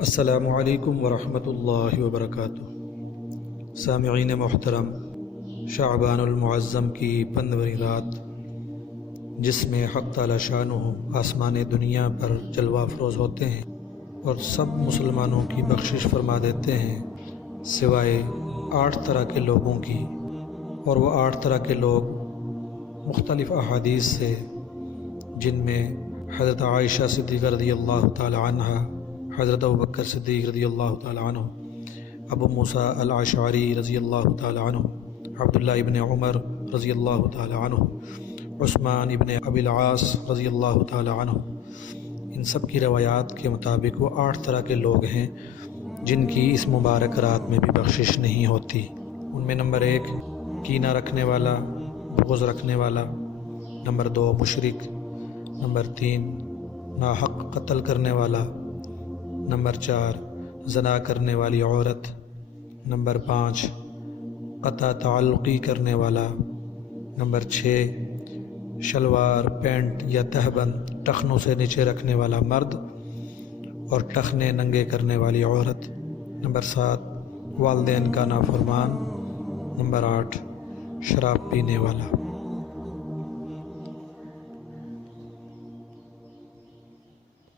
السلام علیکم ورحمۃ اللہ وبرکاتہ۔ سامعین محترم، شعبان المعظم کی 15ویں رات، جس میں حق تعالی شانہ آسمان دنیا پر جلوہ افروز ہوتے ہیں اور سب مسلمانوں کی بخشش فرما دیتے ہیں سوائے 8 طرح کے لوگوں کی، اور وہ 8 طرح کے لوگ مختلف احادیث سے، جن میں حضرت عائشہ صدیقہ رضی اللہ تعالی عنہ، حضرت ابوبکر صدیق رضی اللہ تعالی عنہ، ابو موسیٰ الاشعری رضی اللہ تعالی عنہ، عبداللہ ابن عمر رضی اللہ تعالی عنہ، عثمان ابن ابی العاص رضی اللہ تعالی عنہ، ان سب کی روایات کے مطابق وہ 8 طرح کے لوگ ہیں جن کی اس مبارک رات میں بھی بخشش نہیں ہوتی۔ ان میں نمبر 1 کینہ رکھنے والا، بغض رکھنے والا، نمبر 2 مشرک، نمبر 3 ناحق قتل کرنے والا، نمبر 4 زنا کرنے والی عورت، نمبر 5 قطع تعلقی کرنے والا، نمبر 6 شلوار، پینٹ یا تہبند ٹخنوں سے نیچے رکھنے والا مرد اور ٹخنے ننگے کرنے والی عورت، نمبر 7 والدین کا نافرمان، نمبر 8 شراب پینے والا۔